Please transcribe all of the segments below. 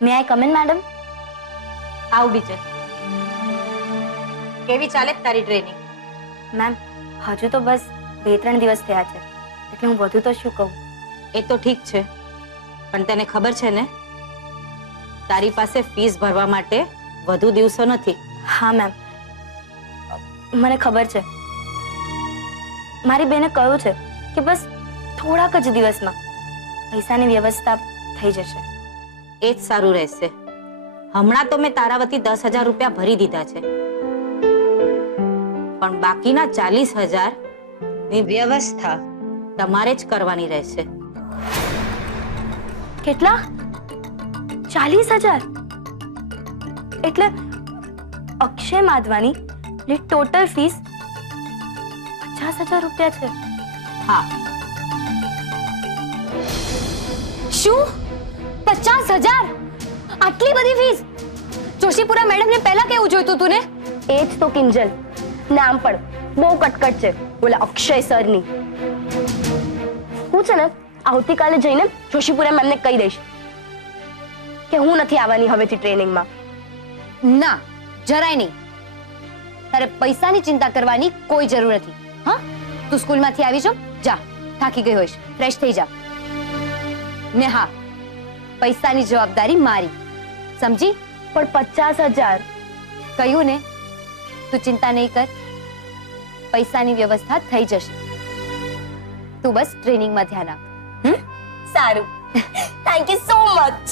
May I come in madam? આવ બીજે. કેવી ચાલે તારી ટ્રેનિંગ? મેમ હજુ તો બસ 2-3 દિવસ થયા છે, એટલે હું વધુ તો શું કહું. એ તો ઠીક છે, પણ તને ખબર છે ને તારી પાસે ફીસ ભરવા માટે વધુ દિવસો નથી. હા મેમ, મને ખબર છે. મારી બેને કહ્યું છે કે બસ થોડાક જ દિવસમાં પૈસાની વ્યવસ્થા થઈ જશે. એ જ સારું રહેશે. હમણાં તો મેં તારા વતી 10,000 રૂપિયા ભરી દીધા છે, પણ બાકીના 40,000 ની વ્યવસ્થા તમારે જ કરવાની રહેશે. કેટલા? 40,000? એટલે અક્ષય માધવાની ની ટોટલ ફીસ 50,000 રૂપિયા છે. હા. શું 50,000? આટલી બધી ફીસ? જોશીપુરા મેડમ ને પહેલા કેવું જોઈતું તું ને? એ જ તો કિંજલ, નામ પણ બહુ કટકટ છે ઓલા અક્ષય સરની. હું છે ને આવતીકાલે જઈને જોશીપુરા મેમને કહી દઈશ કે હું નથી આવવાની હવેથી ટ્રેનિંગમાં. ના, જરાય નહીં. તારે પૈસાની ચિંતા કરવાની કોઈ જરૂર નથી. હા, તું સ્કૂલમાંથી આવી છો, જા. થાકી ગઈ હોઈશ, ફ્રેશ થઈ જા. ને હા, પૈસાની જવાબદારી મારી, સમજી? પણ 50,000 કહ્યું ને, તું ચિંતા નહીં કર, પૈસાની વ્યવસ્થા થઈ જશે. તું બસ ટ્રેનિંગમાં ધ્યાન આપ. સારું, થેન્ક યુ સો મચ.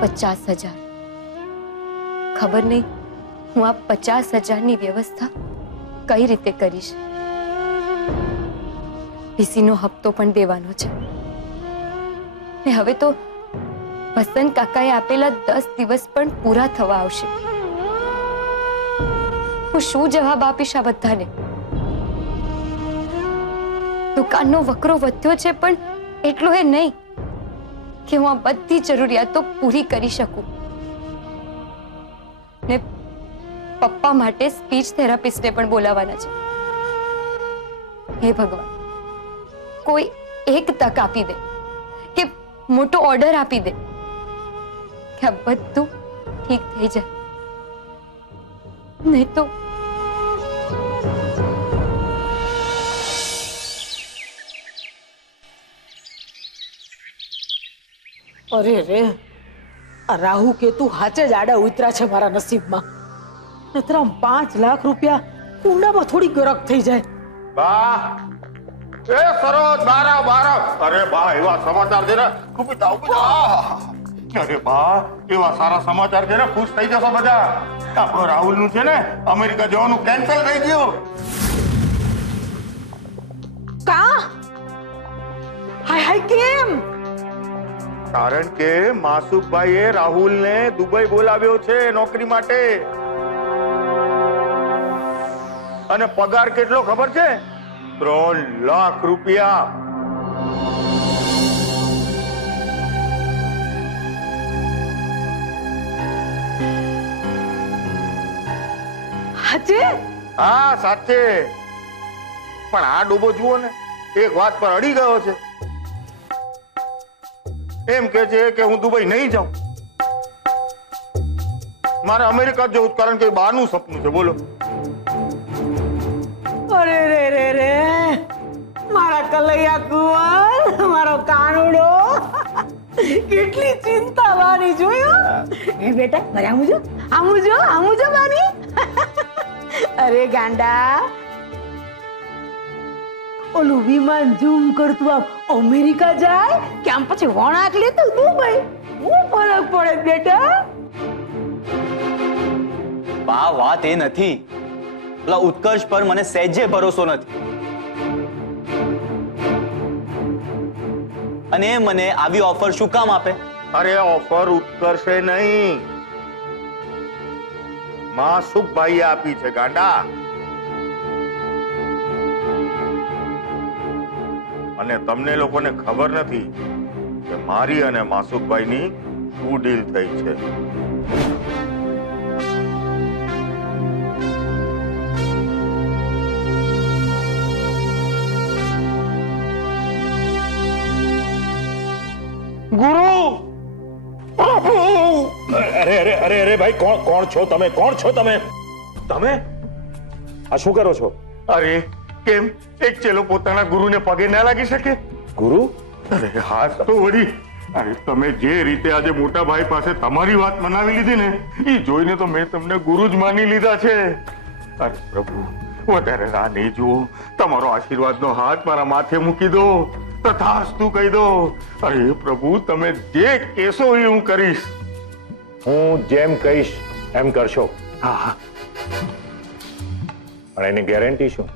$50,000. ખબર નહીં હું આ 50,000ની વ્યવસ્થા કઈ રીતે કરીશ. પીસીનો હપ્તો પણ દેવાનો છે, ને હવે તો વસંત કાકાએ આપેલા 10 દિવસ પણ પૂરા થવા આવશે. હું શું જવાબ આપીશ આ બધાને? દુકાનનો વકરો વધ્યો છે, પણ એટલું એ નહીં કે હું આ બધી જરૂરિયાતો પૂરી કરી શકું. ને પપ્પા માટે સ્પીચ થેરાપિસ્ટને પણ બોલાવવાના છે. હે ભગવાન, કોઈ એક તક આપી દે કે મોટો ઓર્ડર આપી દે કે આ બધું ઠીક થઈ જાય. નહીં તો અરે રે, આ રાહુ કેતુ હાચે જ આડા ઉતરા છે મારા નસીબમાં. નતર 5 લાખ રૂપિયા કુંડામાં થોડી ગરક થઈ જાય. બા, એ સરોજ બારા બારા. અરે બા, એવા સમાચાર દે ને. ઉભી થાવ, ઉભી થાવ. અરે બા, એવા સારા સમાચાર દે ને, ખુશ થઈ જશો બધા. આપણો રાહુલનું છે ને અમેરિકા જવાનું કેન્સલ થઈ ગયું. કા? હાય હાય, કેમ? કારણ કે માસુકભાઈએ રાહુલને દુબઈ બોલાવ્યો છે નોકરી માટે. અને પગાર કેટલો ખબર છે? 3 લાખ રૂપિયા. હાચે? હા, સાચે. પણ આ ડોબો જુઓ ને, એક વાત પર અડી ગયો છે. એમ કે છે કે હું દુબઈ નહીં જાઉં, મારે અમેરિકા જવું, કારણ કે બહારનું સપનું છે. બોલો. અરે રે રે રે, મારા કલૈયા કુંવર, મારો કાનુડો, કેટલી ચિંતા વાની જોયું. એ બેટા, મારે આમું જો બાની. અરે ગાંડા, ઓલું વિમાન ઝૂમ કરતું આમ અમેરિકા જાય કે આમ પછી વણાક લેતું દુબઈ? શું ફરક પડે બેટા? બા, વાત એ નથી. પેલા ઉત્કર્ષ પર મને સહેજે ભરોસો નથી, અને એ મને આવી ઓફર શું કામ આપે? અરે ઓફર ઉત્કર્ષે નહીં, માસુકભાઈએ આપી છે ગાંડા. અને તમને લોકોને ખબર નથી કે મારી અને માસુકભાઈની શું ડીલ થઈ છે. ગુરુ પ્રભુ! અરે અરે અરે અરે ભાઈ, કોણ છો તમે? કોણ છો તમે? તમે આ શું કરો છો? અરે કેમ એક ચેલો પોતાના ગુરુને પગે ના લાગી શકે? ગુરુ? અરે હા તો વળી. અરે તમે જે રીતે આજે મોટા ભાઈ પાસે તમારી વાત મનાવી લીધી ને, એ જોઈને તો મેં તમને ગુરુ જ માની લીધા છે. અરે પ્રભુ, વધારે રાહ નહીં જુઓ, તમારો આશીર્વાદનો હાથ મારા માથે મૂકી દો, તથાસ્તુ કહી દો. અરે પ્રભુ, તમે જે કહેશો એ હું કરીશ. હું જેમ કહીશ એમ કરશો, હા હા. પણ એની ગેરંટી શું?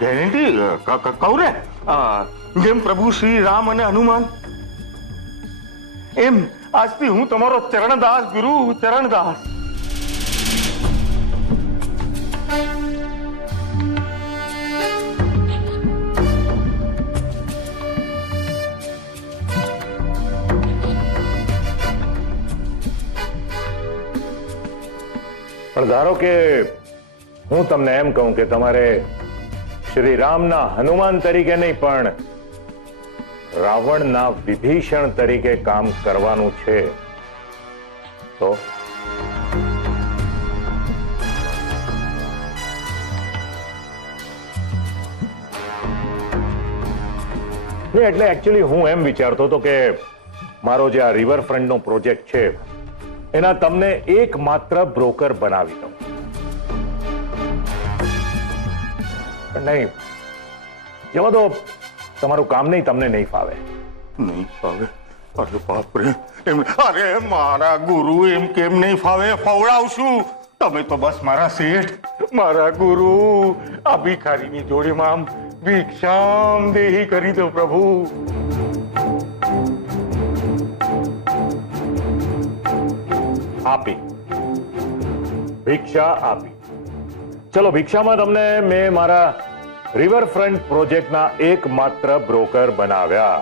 ગેરંટી કહું ને, જેમ પ્રભુ શ્રી રામ અને હનુમાન, એમ આજથી હું તમારો ચરણદાસ ગુરુ, ચરણદાસ. પણ ધારો કે હું તમને એમ કહું કે તમારે શ્રી રામના હનુમાન તરીકે નહીં પણ રાવણના વિભીષણ તરીકે કામ કરવાનું છે, તો એટલે એકચ્યુઅલી હું એમ વિચારતો હતો કે મારો જે આ રિવરફ્રન્ટનો પ્રોજેક્ટ છે એના તમને એકમાત્ર બ્રોકર બનાવી દઉં. પણ નહીં, જવા દો, તમારું કામ નહીં, તમને નહીં ફાવે. નહીં ફાવે? અરે બાપરે! અરે મારા ગુરુ એમ કેમ નહીં ફાવે? ફવડાવશું. તમે તો બસ મારા શેઠ, મારા ગુરુ. આ ભિખારીની જોડીમાં આમ ભિક્ષામ દેહી કરી દો પ્રભુ. આપી, ભિક્ષા આપી. ચલો, ભિક્ષામાં તમને મેં મારા રિવરફ્રન્ટ પ્રોજેક્ટના એકમાત્ર બ્રોકર બનાવ્યા.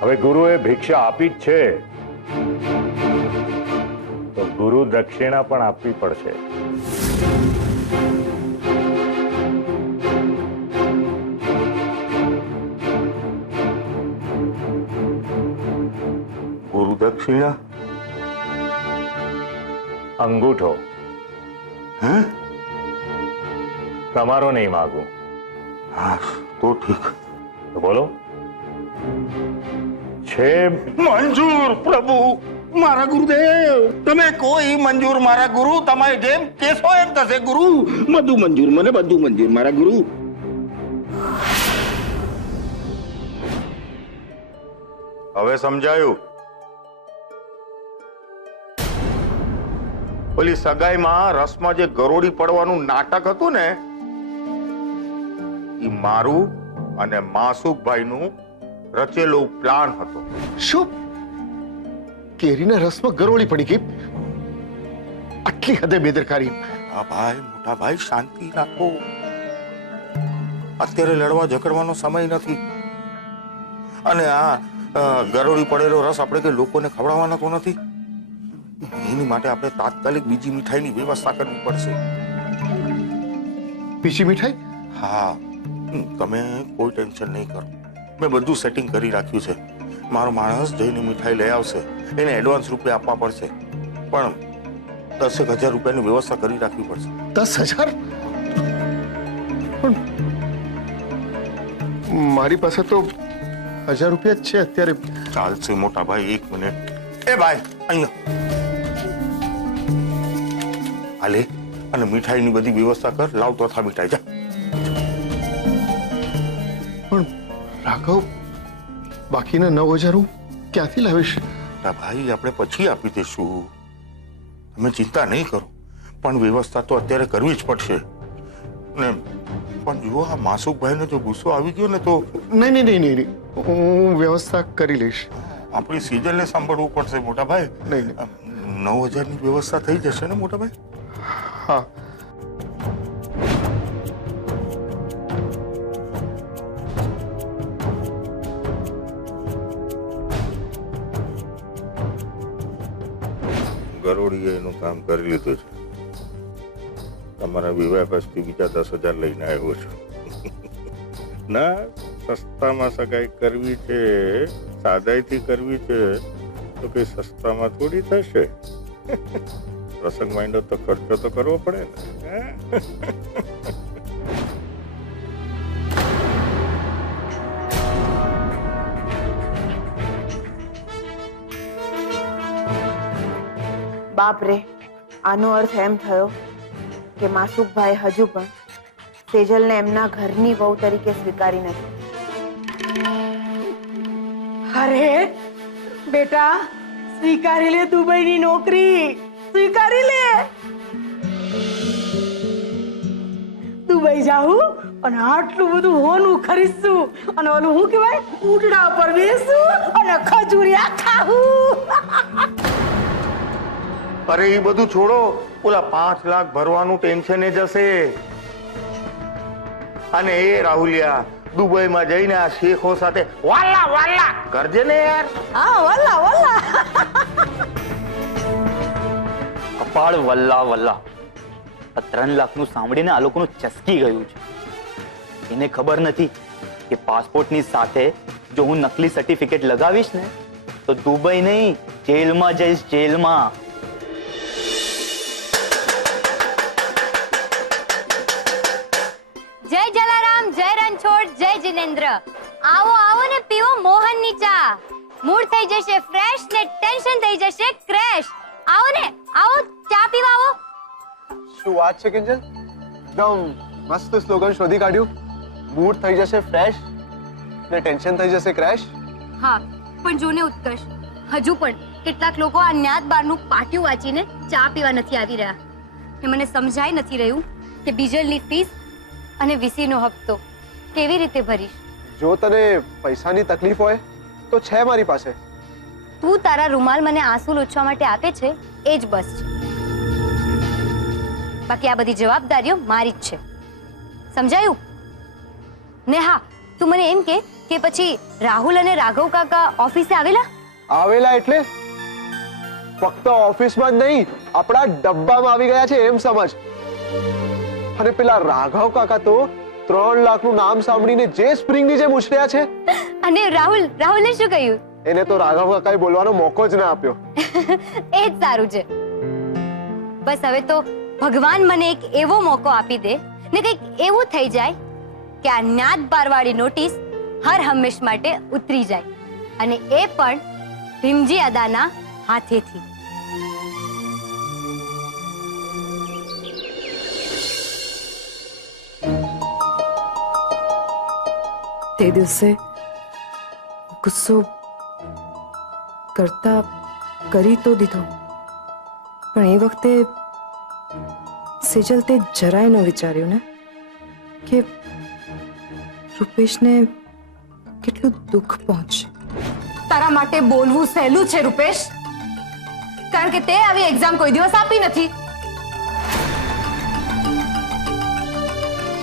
હવે ગુરુએ ભિક્ષા આપી જ છે તો ગુરુ દક્ષિણા પણ આપવી પડશે. ગુરુ દક્ષિણા? અંગૂઠો. હે? તમારો નહીં માગું હા તો ઠીક. તો બોલો, છે મંજૂર પ્રભુ, મારા ગુરુદેવ. તમે કોઈ મંજૂર મારા ગુરુ, તમારે જેમ કેશો એમ થશે ગુરુ. બધું મંજૂર, મને બધું મંજૂર મારા ગુરુ. હવે સમજાયું? ઓલી સગાઈમાં રસમાં જે ગરોળી પડવાનું નાટક હતું ને, એ મારું અને માસુકભાઈનું રચેલો પ્લાન હતો. શું? કેરીના રસમાં ગરોળી પડી ગઈ? આટલી હદે બેદરકારી? મોટા ભાઈ શાંતિ રાખો. અત્યારે લડવા ઝઘડવાનો સમય નથી. અને આ ગરોળી પડેલો રસ આપણે કે લોકોને ખવડાવવાનો તો નથી. એની માટે આપણે તાત્કાલિક બીજી મીઠાઈની વ્યવસ્થા કરવી પડશે. બીજી મીઠાઈ? હા, તમે કોઈ ટેન્શન નહીં કરો. મેં બધું સેટિંગ કરી રાખ્યું છે. મારો માણસ જઈને મીઠાઈ લઈ આવશે. એને એડવાન્સ રૂપિયા આપવા પડશે, પણ 10,000 રૂપિયાની વ્યવસ્થા કરી રાખવી પડશે. 10,000? પણ મારી પાસે તો 1,000 રૂપિયા જ છે અત્યારે. ચાલશે મોટા ભાઈ, 1 મિનિટ. એ ભાઈ અહીંયા હાલે અને મીઠાઈની બધી વ્યવસ્થા કર. લાવ તો થા મીઠાઈ, જા. પણ રાઘવ, બાકીના 9,000 હું ક્યાંથી લાવીશ? ભાઈ આપણે પછી આપી દઈશું, તમે ચિંતા નહીં કરો. પણ વ્યવસ્થા તો અત્યારે કરવી જ પડશે ને. પણ જુઓ, આ માસુકભાઈને જો ગુસ્સો આવી ગયો ને તો નહીં, હું વ્યવસ્થા કરી લઈશ. આપણી સિઝનને સાંભળવું પડશે મોટા ભાઈ. નહીં. 9,000ની વ્યવસ્થા થઈ જશે ને મોટા ભાઈ? હા. ગરોળીએ એનું કામ કરી લીધું છે. તમારા વિવાહ પછી બીજા 10,000 લઈને આવ્યો છું. ના, સસ્તામાં સગાઈ કરવી છે, સાદાઈથી કરવી છે તો કઈ સસ્તામાં થોડી થશે. પ્રસંગ માંડો તો ખર્ચો તો કરવો પડે ને. બાપ રે, આનો અર્થ એમ થયો કે માસુકભાઈ હજુ પણ સેજલને એમના ઘરની વહુ તરીકે સ્વીકારી નથી. અરે બેટા, સ્વીકારી લે દુબઈની નોકરી, સ્વીકારી લે. દુબઈ જાઉં અને આટલું બધું હોનું ખરીદશું અને ઓલું શું કહેવાય, ઉડડા પર બેસું અને ખજૂરિયા ખાવું. અરે એ બધું છોડો, ઓલા 5 લાખ ભરવાનું ટેન્શન એ જશે. અને એ રાહુલિયા દુબઈમાં જઈને આ શેખો સાથે વાલા વાલા કરજે ને યાર. હા, વલ્લા વલ્લા. કપાળ વલ્લા વલ્લા. આ 3 લાખનું સાંભળીને આ લોકોનું ચસકી ગયું છે. એને ખબર નથી કે પાસપોર્ટની સાથે જો હું નકલી સર્ટિફિકેટ લગાવીશ ને તો દુબઈ નહીં, જેલમાં જઈશ, જેલમાં. જય જલારામ, જય રણછોડ, જય જિનેન્દ્ર. આવો આવો ને પીવો મોહનની ચા. મૂડ થઈ જશે ફ્રેશ ને ટેન્શન થઈ જશે ક્રેશ. આવો ને, આવો ચા પીવા આવો. શું વાત છે કિંજલ, એકદમ મસ્ત સ્લોગન શોધી કાઢ્યું. મૂડ થઈ જશે ફ્રેશ ને ટેન્શન થઈ જશે ક્રેશ. હા, પણ જોને ઉત્કર્ષ, હજુ પણ કેટલાક લોકો આ ન્યાત બારનું પાટિયું વાંચીને ચા પીવા નથી આવી રહ્યા. એ મને સમજાઈ નથી રહ્યું કે બીજલની ફીસ અને વીસીનો હપ્તો કેવી રીતે ભરીશ. જો તને પૈસાની તકલીફ હોય તો છે મારી પાસે. તું તારા રૂમાલ મને આંસુ લૂછવા માટે આપે છે એ જ બસ છે. બાકી આ બધી જવાબદારીઓ મારી જ છે. સમજાયું ને? હા, તું મને એમ કે પછી રાહુલ અને રાઘવ કાકા ઓફિસે આવેલા? આવેલા એટલે ફક્ત ઓફિસમાં જ નહીં, આપણા ડબ્બામાં આવી ગયા છે એમ સમજ. અને પેલા રાઘવ કાકા તો 3 લાખનું નામ સાંભળીને જે સ્પ્રિંગની જેમ ઉછળ્યા છે. અને રાહુલને શું કહ્યું? એને તો રાઘવ કાકાએ બોલવાનો મોકો જ ના આપ્યો. એ જ સારું છે. બસ હવે તો ભગવાન મને એક એવો મોકો આપી દે ને કંઈક એવું થઈ જાય કે આ ન્યાત બારવાળી નોટિસ હર હંમેશ માટે ઉતરી જાય, અને એ પણ ભીમજી અદાના હાથેથી. તે દિવસે ગુસ્સો કરતા કરી તો દીધો, પણ એ વખતે સેજલ તે જરાય ન વિચાર્યું ને કે રૂપેશને કેટલું દુઃખ પહોંચશે. તારા માટે બોલવું સહેલું છે રૂપેશ, કારણ કે તે આવી એક્ઝામ કોઈ દિવસ આપી નથી.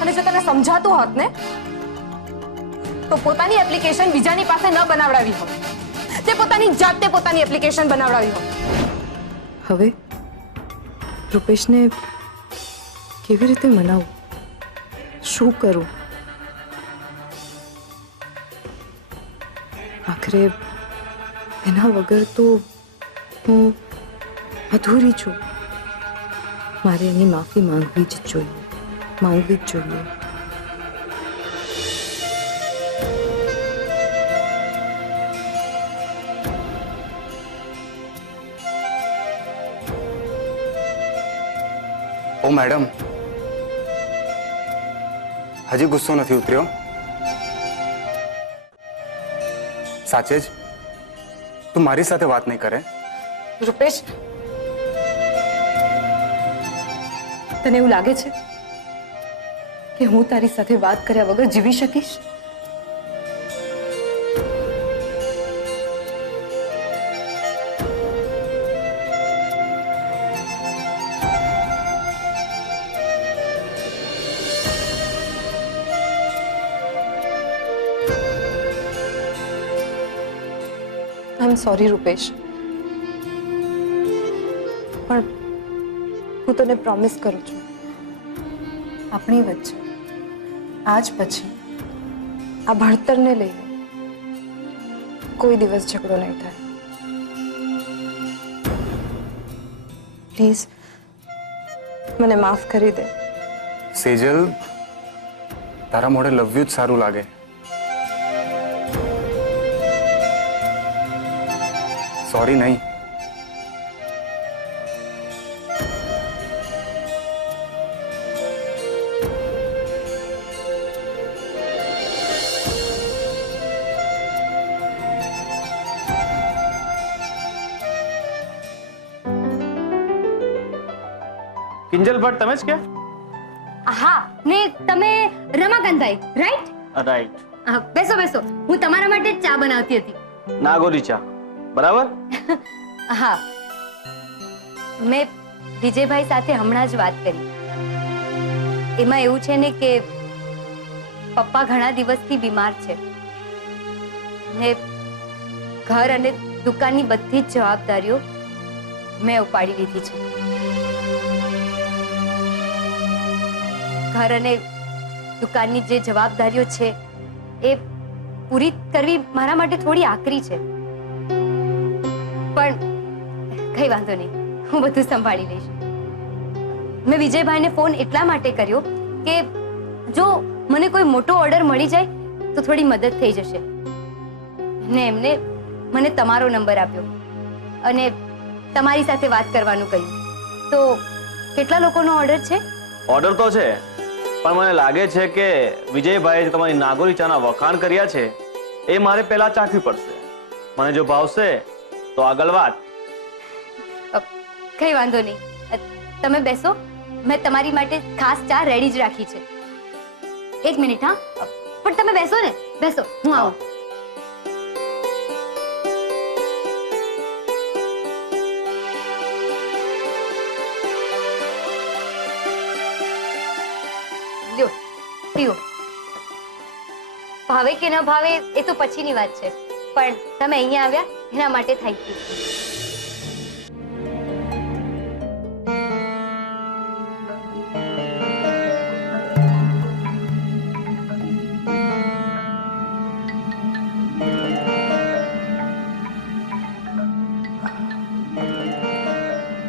અને જો તને સમજાતું હોત ને તો પોતાની એપ્લિકેશન બીજાની પાસે ન બનાવડાવી હોત. તે પોતાની જાતે પોતાની એપ્લિકેશન બનાવડાવી હોત. હવે રૂપેશને કેવી રીતે મનાવું, શું કરું? આખરે એના વગર તો હું અધૂરી છું. મારે એની માફી માંગવી જ જોઈએ, માંગવી જ જોઈએ. ઓ મેડમ, હજી ગુસ્સો નથી ઉતર્યો? સાચે જ તું મારી સાથે વાત નહીં કરે? રૂપેશ, તને એવું લાગે છે કે હું તારી સાથે વાત કર્યા વગર જીવી શકીશ? આઈ એમ સોરી રૂપેશ. પણ હું તને પ્રોમિસ કરું છું, આપણી વચ્ચે આજ પછી આ ભણતરને લઈને કોઈ દિવસ ઝઘડો નહીં થાય. પ્લીઝ મને માફ કરી દે. સેજલ, તારા મોઢે લવ યુ જ સારું લાગે. સોરી નહીં. કિંજલ ભટ્ટ તમે જ કે? હા, ને તમે રમાકાંતભાઈ, રાઈટ? રાઈટ. બેસો બેસો, હું તમારા માટે જ ચા બનાવતી હતી. નાગોરી ચા, બરાબર? હા, મેં વિજયભાઈ સાથે હમણાં જ વાત કરી. એમાં એવું છે ને કે પપ્પા ઘણા દિવસથી બીમાર છે ને ઘર અને દુકાનની બધી જ જવાબદારીઓ મેં ઉપાડી લીધી છે. ઘર અને દુકાનની જે જવાબદારીઓ છે એ પૂરી કરવી મારા માટે થોડી આકરી છે, પણ કઈ વાંધો નહીં, હું બધું સંભાળી લઈશ. મેં વિજયભાઈને ફોન એટલા માટે કર્યો કે જો મને કોઈ મોટો ઓર્ડર મળી જાય તો થોડી મદદ થઈ જશે, ને એમને મને તમારો નંબર આપ્યો અને તમારી સાથે વાત કરવાનું કહ્યું. તો કેટલા લોકોનો ઓર્ડર છે? ઓર્ડર તો છે, પણ મને લાગે છે કે વિજયભાઈએ તમારી નાગોરી ચાના વખાણ કર્યા છે એ મારે પહેલા ચાખવી પડશે. મને જો ભાવશે તો આગળ વાત. કઈ વાંધો નહીં, તમે બેસો, મેં તમારી માટે ખાસ ચા રેડી જ રાખી છે. એક મિનિટ. હા, પણ તમે બેસો ને, બેસો, હું આવું. લ્યો, પીઓ. ભાવે કે ન ભાવે એ તો પછીની વાત છે, પણ તમે અહીંયા આવ્યા એના માટે થેન્ક યુ.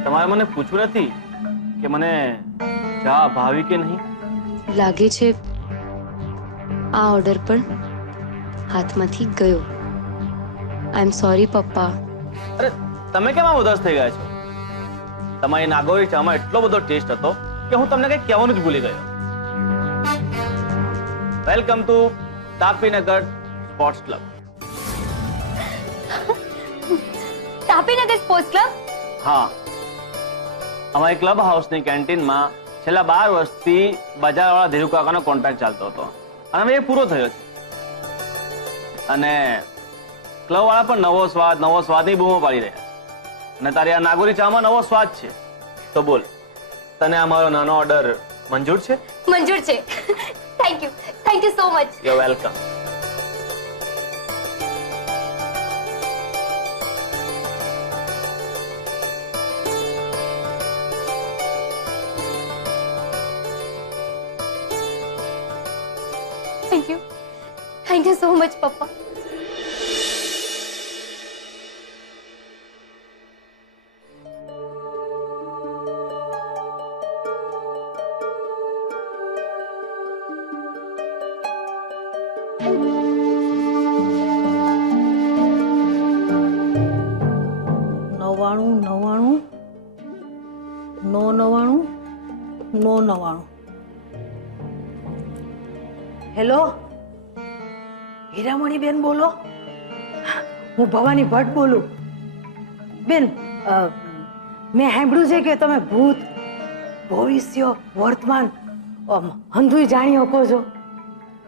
તમારે મને પૂછવું નથી કે મને ચા ભાવી કે નહીં? લાગે છે આ ઓર્ડર પણ હાથમાંથી ગયો. આઈ એમ સોરી પપ્પા. અરે તમે કેમ આ ઉદાસ થઈ ગયા છો? તમારી નાગોરી ચામાં એટલો બધો ટેસ્ટ હતો કે હું તમને કંઈક કહેવાનું જ ભૂલી ગયો. Welcome to Tapinagar sports club. Tapinagar sports club? હા, અમારી ક્લબ હાઉસની કેન્ટીનમાં છેલ્લા 12 વર્ષથી બજારવાળા ધીરુ કાકાનો કોન્ટ્રાક્ટ ચાલતો હતો અને હવે એ પૂરો થયો છે. અને ક્લબ વાળા પણ નવો સ્વાદની બૂમો પાડી રહ્યા છે. અને તારી આ નાગોરી ચામાં નવો સ્વાદ છે. તો બોલ, તને અમારો નાનો ઓર્ડર મંજૂર છે? મંજૂર છે. Thank you so much. You welcome. Thank you so much પપ્પા. હેલો, હીરામણી બેન બોલો? હું ભવાની ભટ્ટ બોલું. બેન, મેં સાંભળ્યું છે કે તમે ભૂત, ભવિષ્ય, વર્તમાન હંધુય જાણી શકો છો.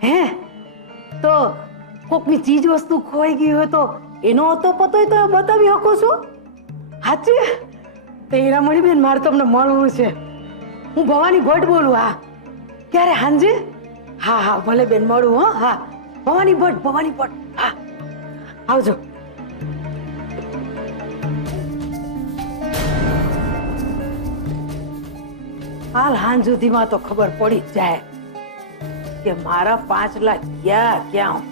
હે? તો કોકની ચીજ વસ્તુ ખોવાઈ ગઈ હોય તો એનો હતો પતો તો બતાવી શકો છો? સાચી? તો હીરામણી બેન, મારે તમને મળવું છે. હું ભવાની ભટ્ટ બોલું. હા, ક્યારે? હાંજે? હા હા, ભલે બેન, મળું. હો, હા, ભવાની ભટ્ટ. હા, આવજો. હાલ હાંજ સુધીમાં તો ખબર પડી જ જાય કે મારા 5 લાખ ક્યાં ક્યાં